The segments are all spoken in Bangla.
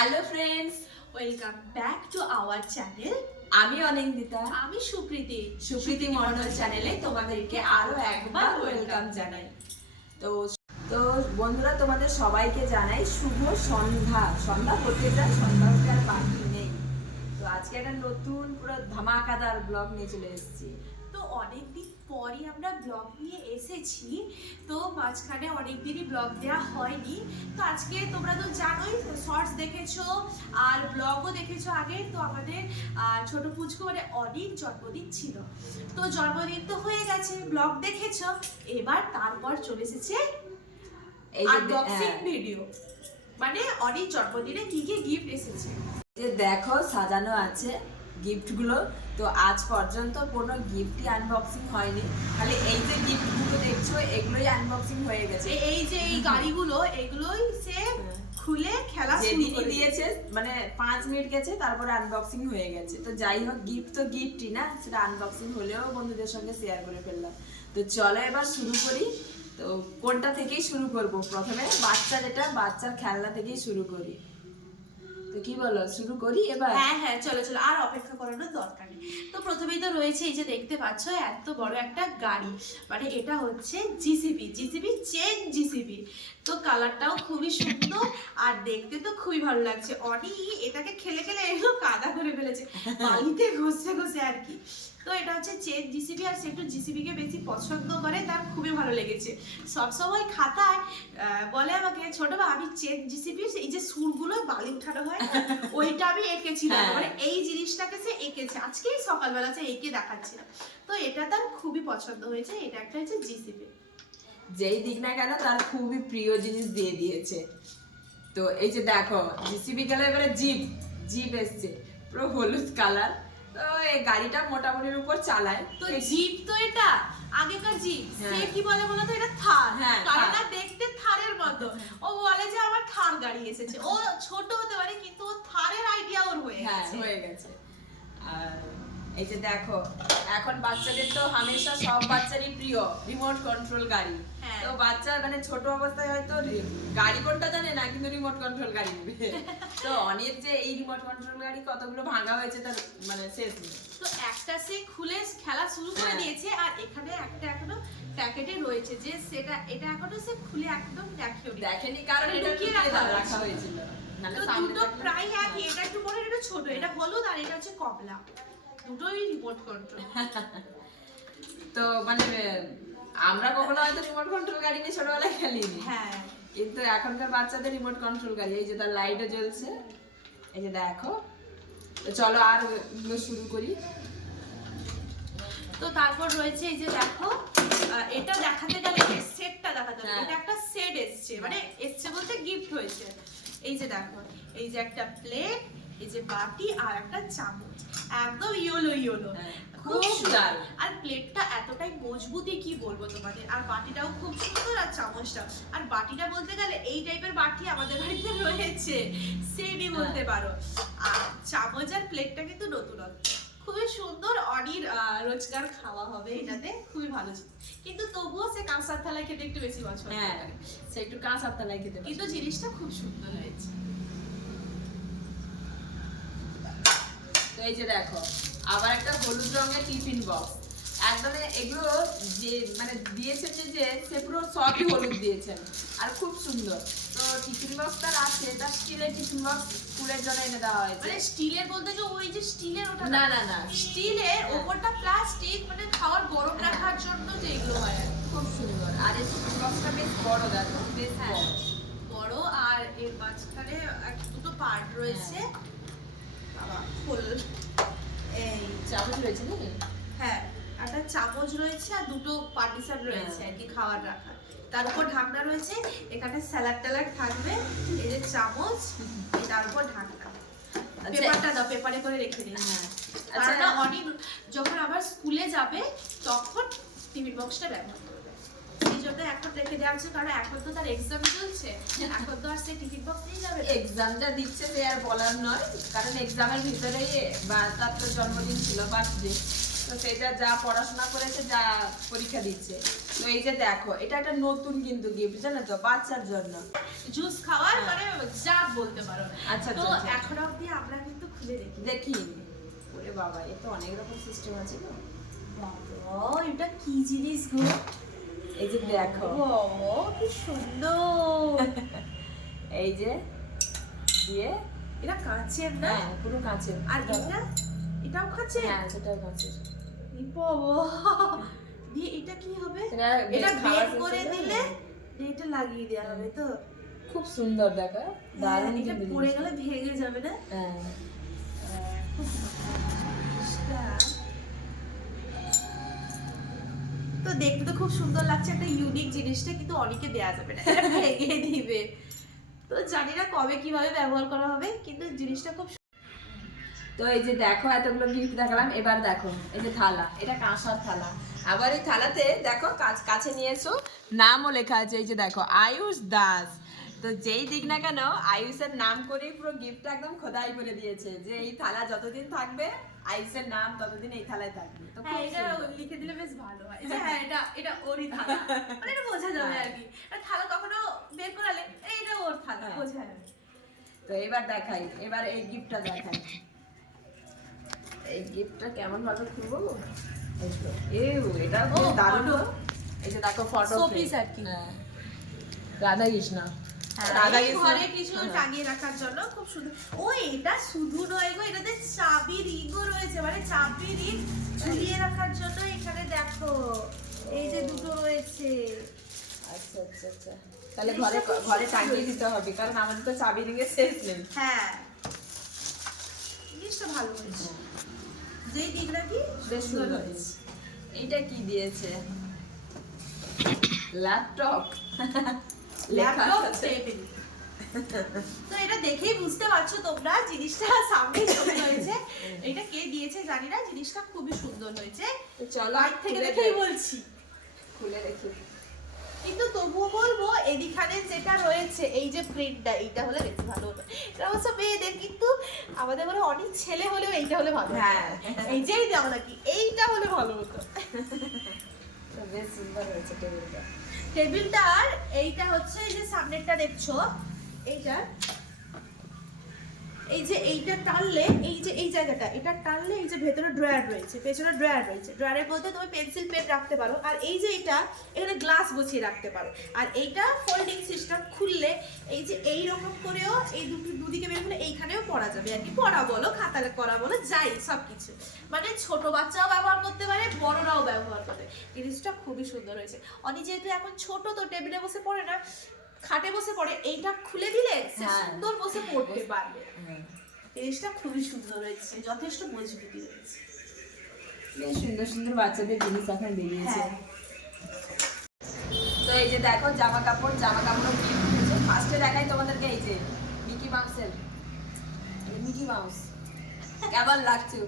Hello friends welcome back to our channel আমি অনিন্দিতা। আমি সুপ্রীতি। সুপ্রীতি মন্ডল চ্যানেলে তোমাদেরকে আরও একবার ওয়েলকাম জানাই। তো তো বন্ধুরা তোমাদের সবাইকে জানাই শুভ সন্ধ্যা। সন্ধ্যা যায় সন্ধ্যা হতে আর বাকি নেই। তো আজকে একটা নতুন পুরো ধামাকাদার ব্লগ নিয়ে চলে এসেছি। তো অনেকদিন পরই আমরা ব্লগ নিয়ে এসেছি। তো মাঝখানে অনেক অনেকদিনই ব্লগ দেওয়া হয়নি। তো আজকে তোমরা তো জানোই শর্টস দেখেছ আর ব্লগও দেখেছ আগে। তো আমাদের ছোট পুচকু মানে অনেক জন্মদিন ছিল। তো জন্মদিন তো হয়ে গেছে ব্লগ দেখেছ। এবার তারপর চলে এসেছে আনবক্সিং হ্যাঁ, ভিডিও মানে অনেক জন্মদিনে কি কি গিফট এসেছে? যে দেখো সাজানো আছে। গিফটগুলো তো আজ পর্যন্ত কোনো গিফটই আনবক্সিং হয়নি। খালি এই যে গিফটগুলো দেখছ এগুলোই আনবক্সিং হয়ে গেছে। এই যে এই গাড়িগুলো এগুলোই সে খুলে খেলা শুরু যেদিনই করে দিয়েছে মানে পাঁচ মিনিট গেছে তারপরে আনবক্সিং হয়ে গেছে। তো যাই হোক গিফট তো গিফটই না সেটা আনবক্সিং হলেও বন্ধুদের সঙ্গে শেয়ার করে ফেললাম। তো চলো এবার শুরু করি। তো কোনটা থেকেই শুরু করব? প্রথমে বাচ্চা যেটা বাচ্চার খেলনা থেকেই শুরু করি। তো কি বলো শুরু করি? এবার? হ্যাঁ হ্যাঁ চলো চলো আর অপেক্ষা করানোর দরকার নেই। তো প্রথমেই তো রয়েছে এই যে দেখতে পাচ্ছ এত বড় একটা গাড়ি। মানে এটা হচ্ছে জিসিবি জিসিবি চেন জিসিবি তো কালারটাও খুবই সুন্দর আর দেখতে তো খুবই ভালো লাগছে। অনি এটাকে খেলে খেলে এগুলো কাদা করে ফেলেছে। বালিতে ঘষে ঘষে আর কি। তো এটা হচ্ছে চেন জিসিবি আর সে একটু জিসিবি কে বেশি পছন্দ করে তার খুবই ভালো লেগেছে। সবসময় খাতায় বলে আমাকে ছোট বা আমি চেন জিসিবি এই যে সুরগুলো বালি উঠানো হয় ওইটা আমি এঁকেছিলাম। হ্যাঁ। মানে এই জিনিসটাকে সে এঁকেছে। আজকেই সকালবেলা সে এঁকে দেখাচ্ছিলাম তো এটা তার খুবই পছন্দ হয়েছে এটা একটা হচ্ছে জিসিবি যেই দিক না কেন তার খুবই প্রিয় জিনিস দিয়ে দিয়েছে। তো এই যে দেখো জিসিবি গেলে এবারে জিপ জিপ এসছে পুরো হলুদ কালার। তো গাড়িটা মোটামুটির উপর চালায়। তো জিপ তো এটা? আগেকার জিপ। সে হ্যাঁ। কি বলে বলো তো এটা থার। হ্যাঁ, গাড়িটা দেখতে থারের মতো। ও বলে যে আমার থার গাড়ি এসেছে। ও ছোট হতে পারে কিন্তু ও থারের আইডিয়া ওর হয়ে হ্যাঁ গেছে। হয়ে গেছে। আর এই যে দেখো এখন বাচ্চাদের তো হামেশা সব বাচ্চারই প্রিয় রিমোট কন্ট্রোল গাড়ি। হ্যাঁ। তো বাচ্চা মানে ছোট অবস্থায় হয়তো গাড়ি কোনটা কিন্তু রিমোট কন্ট্রোল গাড়ি নেবে। তো অনেক যে এই রিমোট কন্ট্রোল গাড়ি কতগুলো ভাঙা হয়েছে তার মানে শেষ নেই। তো একটা সে খুলে খেলা শুরু করে হ্যাঁ। দিয়েছে আর এখানে একটা এখনও প্যাকেটে রয়েছে যে সেটা এটা এখনও সে খুলে একদম দেখেওনি দেখেনি কারণ এটা লুকিয়ে লুকিয়ে রাখা হয়েছিল। তো দুটো প্রায় একই হ্যাঁ। এটা একটু বড় এটা ছোট এটা হলুদ আর এটা হচ্ছে কমলা। দুটোই রিমোট কন্ট্রোল তো মানে আমরা কখনো হয়তো রিমোট কন্ট্রোল গাড়ি নিয়ে ছোটবেলায় খেলিনি। হ্যাঁ। কিন্তু এখনকার বাচ্চাদের রিমোট কন্ট্রোল গাড়ি এই যে তার লাইটও জ্বলছে। এই যে দেখো। তো চলো আর শুরু করি। তো তারপর রয়েছে এই যে দেখো এটা দেখাতে গেলে সেটটা দেখাতে হবে। হ্যাঁ। এটা একটা সেট এসছে মানে এসছে বলতে গিফট হয়েছে। এই যে দেখো এই যে একটা প্লেট এই যে বাটি আর একটা চামচ। একদম ইয়োলো ইয়োলো। হ্যাঁ, খুব সুন্দর। আর প্লেটটা এতটাই মজবুতি কি বলব তোমাদের? আর বাটিটাও খুব সুন্দর আর চামচটা আর বাটিটা বলতে গেলে এই টাইপের বাটি আমাদের বাড়িতে রয়েছে। সেমই বলতে পারো। আর চামচ আর প্লেটটা কিন্তু নতুনত্ব খুবই সুন্দর অনির আহ, রোজকার খাওয়া হবে এটাতে। খুবই ভালো। কিন্তু তবুও সে কাঁসার থালায় খেতে একটু বেশি পছন্দ হ্যাঁ সে একটু কাঁচা তলায় খেতে কিন্তু জিনিসটা খুব সুন্দর হয়েছে। তো এই যে দেখো আবার একটা হলুদ রঙের টিফিন বক্স। একদম এগুলো যে মানে দিয়েছেন যে যে সে পুরো সবই হলুদ দিয়েছেন। আর খুব সুন্দর। তো টিফিন বক্স তার আছে তার স্টিলের টিফিন বক্স স্কুলের জন্য এনে দেওয়া হয়েছে। মানে স্টিলের বলতে যে ওই যে স্টিলের ওটা না? না না স্টিলের ওপরটা প্লাস্টিক মানে খাওয়ার গরম হ্যাঁ। রাখার জন্য যে এগুলো হয়। খুব সুন্দর। আর এই টিফিন বক্সটা বেশ বড় দেখো বেশ হ্যাঁ। বড়। আর এর মাঝখানে এক- দুটো পার্ট রয়েছে। বাবা ফুল এই চামচ রয়েছে নাকি? হ্যাঁ একটা চামচ রয়েছে আর দুটো পার্টিশন রয়েছে হ্যাঁ। আর কি খাওয়ার রাখা। তার উপর ঢাকনা রয়েছে এখানে স্যালাড ট্যালাড থাকবে এই যে চামচ তার উপর ঢাকনা। আচ্ছা। পেপারটা দাও পেপারে করে রেখে দিন হ্যাঁ। আচ্ছা। অনেক যখন আবার স্কুলে যাবে তখন টিফিন বক্সটা ব্যবহার করবে। জন্য এখন রেখে দেওয়া হচ্ছে কারণ এখন তো তার এক্সাম চলছে। এখন তো আর সে টিফিন বক্স নিয়ে যাবে দিচ্ছে সে আর বলার নয় কারণ এক্সামের ভিতরেই বা তার তো জন্মদিন ছিল বার্থডে তো সেটা যা পড়াশোনা করেছে যা পরীক্ষা দিচ্ছে। তো এই যে দেখো এটা একটা নতুন কিন্তু গিফট জানো তো বাচ্চার জন্য। জুস খাওয়ার মানে যা বলতে পারো। আচ্ছা, তো আচ্ছা, আচ্ছা। এখন অবধি আমরা কিন্তু খুলে দেখি। দেখি। ওরে বাবা এ তো অনেক রকম সিস্টেম আছে গো। ও এটা কি জিনিস গো? এই যে দেখো। ও কি সুন্দর। এই যে দিয়ে এটা কাঁচের না? হ্যাঁ পুরো কাঁচের। আর এটা? এটাও কাঁচের? হ্যাঁ সেটাও কাঁচের। দিয়ে এটা কি হবে? এটা বের করে দিলে এটা লাগিয়ে দেওয়া হবে তো। খুব সুন্দর দেখা। দারুণ হ্যাঁ, এটা পড়ে গেলে ভেঙে যাবে না? হ্যাঁ। তো দেখতে তো খুব সুন্দর লাগছে, একটা ইউনিক জিনিসটা কিন্তু অনেকে দেয়া যাবে না ভেঙে দিবে। তো জানি না কবে কীভাবে ব্যবহার করা হবে, কিন্তু জিনিসটা খুব তো এই যে দেখো, এতগুলো গিফট দেখালাম, এবার দেখো, এই যে থালা, এটা কাঁসার থালা। আবার এই থালাতে দেখো কাছ নিয়েছো, নামও লেখা আছে, এই যে দেখো, আয়ুষ দাস। তো যেই দিক না কেন আয়ুষের নাম করেই পুরো গিফটটা একদম খোদাই করে দিয়েছে যে এই থালা যতদিন থাকবে আয়ুষের নাম ততদিন এই থালায় থাকবে তো হ্যাঁ এটা সুন্দর। লিখে দিলে বেশ ভালো হয় যে হ্যাঁ এটা এটা ওরই থালা মানে এটা বোঝা যাবে হ্যাঁ। আর কি এটা থালা কখনো বের করালে এই এটা ওর থালা হ্যাঁ। বোঝা যাবে তো এবার দেখাই এবার এই গিফটটা দেখাই এই গিফটটা কেমন ভাবে খুলবো এই তো। এউ, এটা ও, দারুণ photo। তো। এই যে দেখো ফটো Showpiece আর কি। রাধা কৃষ্ণ হ্যাঁ, ঘরে কিছু। টাঙিয়ে রাখার জন্য খুব সুন্দর। ও এটা শুধু নয় গো এটাতে চাবি রিংও রয়েছে মানে চাবি রিং ঝুলিয়ে রাখার জন্য এখানে দেখো এই যে দুটো রয়েছে। আচ্ছা আচ্ছা আচ্ছা। তাহলে ঘরে ঘরে টাঙিয়ে দিতে হবে কারণ আমাদের তো চাবি রিঙে শেষ নেই। হ্যাঁ। জিনিসটা ভালো হয়েছে। যেই দিক নাকি বেশ সুন্দর হয়েছে। এইটা কি দিয়েছে? ল্যাপটপ। ল্যাপটপ টেবিল তো এটা দেখেই বুঝতে পারছ তোমরা জিনিসটা সামনে চলে হয়েছে এটা কে দিয়েছে জানি না জিনিসটা খুবই সুন্দর হয়েছে। চলো বাইর থেকে দেখেই বলছি। খুলে কিন্তু তবুও বলব এদিখানে যেটা রয়েছে এই যে প্রিন্টটা এইটা হলে বেশি ভালো হতো এটা অবশ্য মেয়েদের কিন্তু আমাদের বলে অনেক ছেলে হলেও এইটা হলে ভালো। হ্যাঁ। এই যেই দেওয়া নাকি? এইটা হলে ভালো হতো। বেশ সুন্দর হয়েছে টেবিলটা টেবিলটার এইটা হচ্ছে এই যে সামনেরটা দেখছ এইটা এই যে এইটা টানলে, এই যে এই জায়গাটা, এটা টানলে এই যে ভেতরে ড্রয়ার রয়েছে, পেছনে ড্রয়ার রয়েছে। ড্রয়ারের মধ্যে তুমি পেন্সিল পেন রাখতে পারো। আর এই যে এটা, এখানে গ্লাস বসিয়ে রাখতে পারো। আর এইটা ফোল্ডিং সিস্টেম খুললে, এই যে এই রকম করেও এই দুটো দুদিকে বের করে এইখানেও পড়া যাবে। আর কি পড়া বলো, খাতালে করা বলো, যাই সব কিছু মানে ছোট বাচ্চাও ব্যবহার করতে পারে, বড়রাও ব্যবহার করে জিনিসটা খুবই সুন্দর হয়েছে। অনি যেহেতু এখন ছোট, তো টেবিলে বসে পড়ে না। খাটে বসে পড়ে এইটা খুলে দিলে সে হ্যাঁ। সুন্দর বসে পড়তে পারবে। জিনিসটা খুবই সুন্দর হয়েছে যথেষ্ট মজবুতি রয়েছে সুন্দর সুন্দর বাচ্চাদের জিনিস এখন বেরিয়েছে। হ্যাঁ। তো এই যে দেখো জামা কাপড় জামা কাপড় গিফট ফার্স্টে দেখাই তোমাদেরকে এই যে মিকি মাউসের মিকি মাউস কেমন লাগছে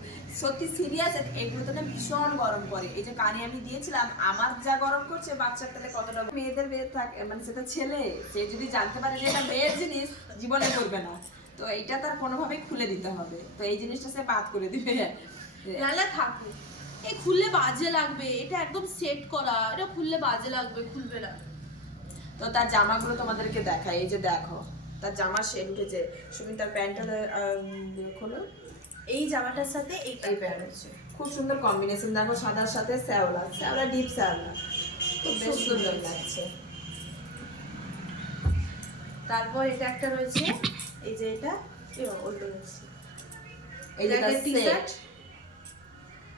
সত্যি সিরিয়াস এগুলো তো না ভীষণ গরম করে এই যে কানে আমি দিয়েছিলাম আমার যা গরম করছে বাচ্চার তাহলে কতটা মেয়েদের মেয়ে থাকে মানে সেটা ছেলে সে যদি জানতে পারে যে এটা মেয়ের জিনিস জীবনে করবে না। তো এইটা তার কোনোভাবেই খুলে দিতে হবে। তো এই জিনিসটা সে বাদ করে দিবে। নাহলে থাকুক এই খুললে বাজে লাগবে এটা একদম সেট করা এটা খুললে বাজে লাগবে খুলবে না। তো তার জামাগুলো তোমাদেরকে দেখাই এই যে দেখো তার জামা শেড উঠেছে সুমিতার প্যান্টটা খোলো। এই জামাটার সাথে এই প্যান্ট হচ্ছে খুব সুন্দর কম্বিনেশন দেখো সাদার সাথে শ্যাওলা। শ্যাওলা ডিপ শ্যাওলা। খুব বেশ সুন্দর লাগছে। তারপর এটা একটা রয়েছে। এই যে এটা অন্য রয়েছে। এটা একটা টি-শার্ট।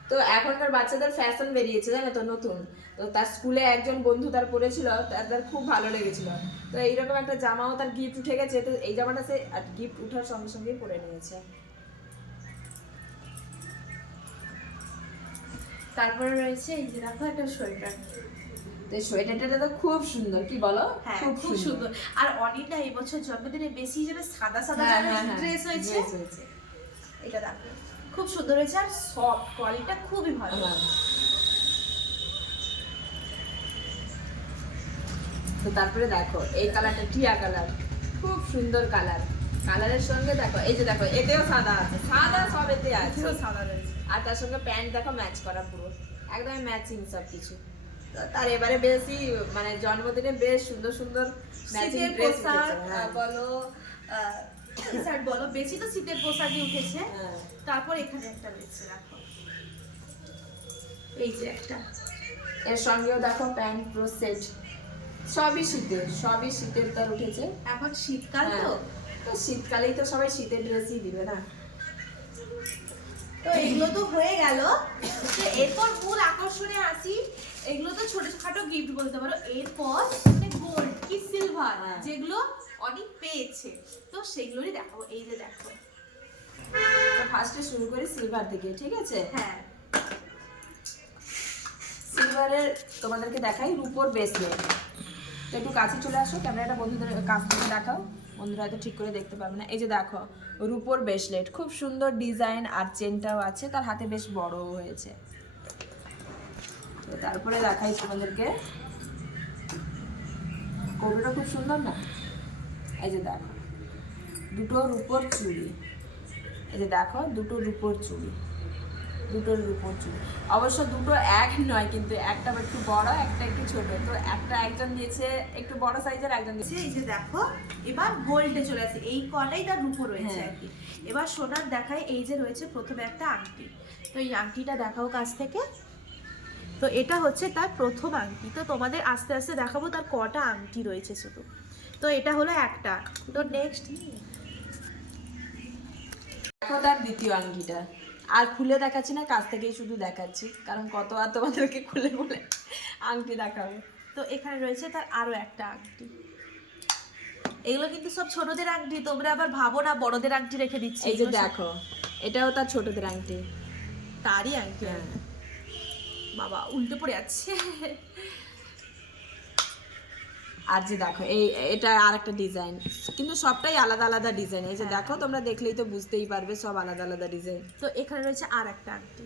তো এখনকার বাচ্চাদের ফ্যাশন বেরিয়েছে জানো তো নতুন। তো তার স্কুলে একজন বন্ধু তার পরেছিল তার খুব ভালো লেগেছিল। তো এইরকম একটা জামাও তার গিফট উঠে গেছে। তো এই জামাটা সে গিফট উঠার সঙ্গে সঙ্গেই পরে নিয়েছে। তারপরে রয়েছে এই যে দেখো একটা সোয়েটার। তো সোয়েটারটা তো খুব সুন্দর কি বলো? হ্যাঁ খুব সুন্দর। আর অনিটা এই বছর জন্মদিনে বেশি যেন সাদা সাদা হ্যাঁ, হ্যাঁ, হ্যাঁ। ড্রেস হয়েছে। এটা দেখো। খুব সুন্দর হয়েছে আর সফট কোয়ালিটিটা খুবই ভালো। তো তারপরে দেখো এই কালারটা টিয়া কালার। খুব সুন্দর কালার। কালারের সঙ্গে দেখো এই যে দেখো এতেও সাদা আছে। সাদা সব এতে আছে। সাদা রয়েছে। আর তার সঙ্গে প্যান্ট দেখো ম্যাচ করা পুরো। একদম ম্যাচিং সব কিছু তার এবারে বেশি মানে জন্মদিনে বেশ সুন্দর সুন্দর ম্যাচিং ড্রেস বলো শার্ট বলো বেশি তো শীতের পোশাকই উঠেছে। হ্যাঁ। তারপর এখানে একটা রয়েছে রাখো। এই যে একটা। এর সঙ্গেও দেখো প্যান্ট প্রো সেট সবই শীতের সবই শীতের তার উঠেছে। এখন শীতকাল তো। হ্যাঁ। তো শীতকালেই তো সবাই শীতের ড্রেসই দিবে না। তো এগুলো তো হয়ে গেল। তো এরপর মূল আকর্ষণে আসি। এগুলো তো ছোটখাটো গিফট বলতে পারো। এরপর মানে গোল্ড কি সিলভার হ্যাঁ। যেগুলো অনেক পেয়েছে। তো সেগুলোরই দেখাবো। এই যে দেখো। ফার্স্টে শুরু করি সিলভার থেকে ঠিক আছে? হ্যাঁ। সিলভারের তোমাদেরকে দেখাই রূপোর ব্রেসলেট তো একটু কাছে চলে আসো। ক্যামেরাটা বন্ধুদের কাছ থেকে দেখাও। বন্ধুরা হয়তো ঠিক করে দেখতে পারবে না। এই যে দেখো, রূপোর ব্রেসলেট খুব সুন্দর ডিজাইন আর চেনটাও আছে, তার হাতে বেশ বড়ও হয়েছে। তো তারপরে দেখাই তোমাদেরকে। কৌটোটা খুব সুন্দর না? এই যে দেখো, দুটো রূপোর চুড়ি। এই যে দেখো, দুটো রূপোর চুড়ি। দুটোর রূপোর চুড়ি অবশ্য দুটো এক নয় কিন্তু একটা একটু বড় একটা একটু ছোট। তো একটা একজন দিয়েছে একটু বড় সাইজের একজন দিয়েছে। এই যে দেখো এবার গোল্ডে চলে আসে। এই কটাই তার রূপো রয়েছে হ্যাঁ। আর কি এবার সোনার দেখায় এই যে রয়েছে প্রথমে একটা আংটি। তো এই আংটিটা দেখাও কাছ থেকে। তো এটা হচ্ছে তার প্রথম আংটি। তো তোমাদের আস্তে আস্তে দেখাবো তার কটা আংটি রয়েছে শুধু। তো এটা হলো একটা। তো নেক্সট দেখো তার দ্বিতীয় আংটিটা। আর খুলে দেখাচ্ছি না কাছ থেকেই শুধু দেখাচ্ছি। কারণ কত আর তোমাদেরকে খুলে খুলে আংটি দেখাবো। তো এখানে রয়েছে তার আরও একটা আংটি। এগুলো কিন্তু সব ছোটদের আংটি তোমরা আবার ভাবো না বড়দের আংটি রেখে দিচ্ছি। এই যে দেখো এটাও তার ছোটদের আংটি। তারই আংটি। হ্যাঁ। বাবা উল্টে পড়ে যাচ্ছে। আর যে দেখো এই এটা আর একটা ডিজাইন কিন্তু সবটাই আলাদা আলাদা ডিজাইন এই যে দেখো তোমরা দেখলেই তো বুঝতেই পারবে সব আলাদা আলাদা ডিজাইন তো এখানে রয়েছে আর একটা আংটি।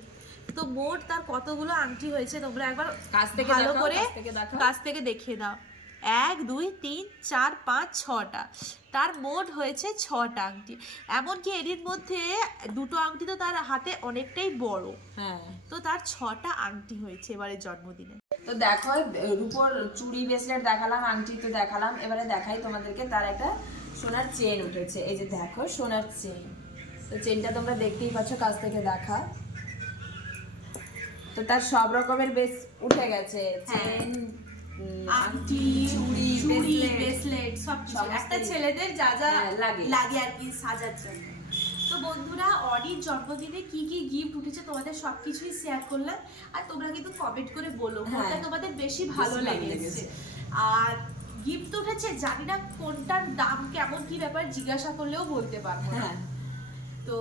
তো মোট তার কতগুলো আংটি হয়েছে তোমরা একবার কাছ থেকে ভালো করে কাছ থেকে দেখাও। কাছ থেকে দেখিয়ে দাও। এক দুই তিন চার পাঁচ ছটা। তার মোট হয়েছে ছটা আংটি। এমনকি এরই মধ্যে দুটো আংটি তো তার হাতে অনেকটাই বড়। হ্যাঁ। তো তার ছটা আংটি হয়েছে এবারে জন্মদিনে। তো দেখো রূপোর চুড়ি ব্রেসলেট দেখালাম আংটি তো দেখালাম। এবারে দেখাই তোমাদেরকে তার একটা সোনার চেন উঠেছে। এই যে দেখো সোনার চেন তো চেনটা তোমরা দেখতেই পাচ্ছ কাছ থেকে দেখা। তো তার সব রকমের বেশ উঠে গেছে। চেন উম, আংটি চুড়ি ব্রেসলেট সব। একটা ছেলেদের যা যা হ্যাঁ, লাগে। লাগে আর কি সাজার জন্য। তো বন্ধুরা অডির জন্মদিনে কি কি গিফট উঠেছে তোমাদের সবকিছুই শেয়ার করলাম। আর তোমরা কিন্তু কমেন্ট করে বলো। হ্যাঁ। কোনটা তোমাদের বেশি ভালো লেগেছে। লেগেছে। আর গিফট উঠেছে জানি না কোনটার দাম কেমন কি ব্যাপার জিজ্ঞাসা করলেও বলতে পারব না। হ্যাঁ। তো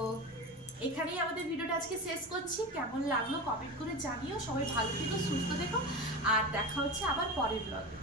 এখানেই আমাদের ভিডিওটা আজকে শেষ করছি। কেমন লাগল কমেন্ট করে জানিও। সবাই ভালো থেকো, সুস্থ থেকো। আর দেখা হচ্ছে আবার পরের ব্লগে